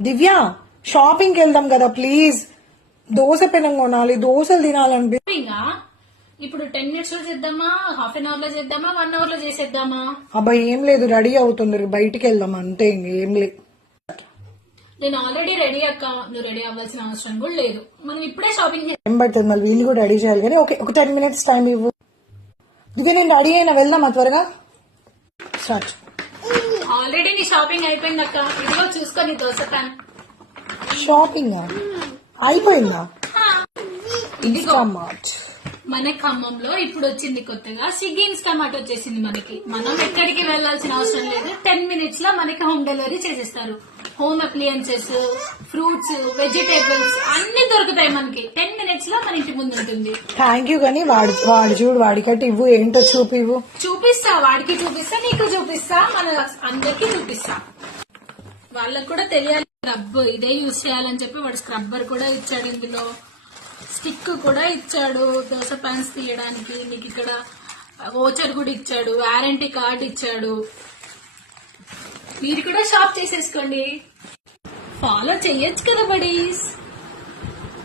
దివ్య షాపింగ్కి వెళ్దాం కదా ప్లీజ్. దోశ పెనం కొనాలి, దోశలు తినాలనిపి. ఇప్పుడు 10 minutes లో చేద్దామా, హాఫ్ అన్ అవర్ లో చేద్దామా, 1 hour లో చేసేద్దామా? అబ్బా ఏం లేదు, రెడీ అవుతుంది, బయటికి వెళ్దాం అంతే, ఇంకేం లేదు. నేను ఆల్రెడీ రెడీ అక్క, నువ్వు రెడీ అవ్వాల్సిన అవసరం కూడా లేదు. మనం ఇప్పుడే షాపింగ్ ఏం పడుతుంది, మళ్ళీ వీళ్ళు కూడా రెడీ చేయాలి కానీ. ఓకే, ఒక 10 minutes టైం ఇవ్వు. దివ్య నేను రెడీ అయినా, వెళ్దామా త్వరగా? స్టార్ట్. ఆల్రెడీ నీ షాపింగ్ అయిపోయింది అక్క, ఇదిగో చూసుకో నీ దోశ ప్యాన్. షాపింగ్ అయిపోయిందా? ఇన్స్టామార్ట్. మన ఖమ్మంలో ఇప్పుడు వచ్చింది కొత్తగా స్విగ్గీ ఇన్స్టామార్ట్ వచ్చేసింది మనకి. మనం ఎక్కడికి వెళ్లాల్సిన అవసరం లేదు, 10 minutes లో మనకి హోమ్ డెలివరీ చేసేస్తారు. హోమ్ అప్లయన్సెస్, ఫ్రూట్స్, వెజిటేబుల్స్ అన్ని దొరుకుతాయి మనకి. 10 minutes లో మన ఇంటి ముందు ఉంటుంది. Thank you. కానీ వాడు చూడు, వాడికట్టి ఇవ్వు, ఏంటో చూపివ్వు. చూపిస్తా, వాడికి చూపిస్తా, నీకు చూపిస్తా, మన అందరికి చూపిస్తా. వాళ్ళకు కూడా తెలియాలి స్క్రబ్ ఇదే యూజ్ చేయాలని చెప్పి వాడు స్క్రబ్బర్ కూడా ఇచ్చాడు, ఇందులో స్టిక్ కూడా ఇచ్చాడు దోశ పాన్స్ తీయడానికి. నీకు ఇక్కడ వోచర్ కూడా ఇచ్చాడు, వారంటీ కార్డ్ ఇచ్చాడు. మీరు కూడా షాప్ చేసేసుకోండి, ఫాలో చెయ్యొచ్చు కదా బడీస్.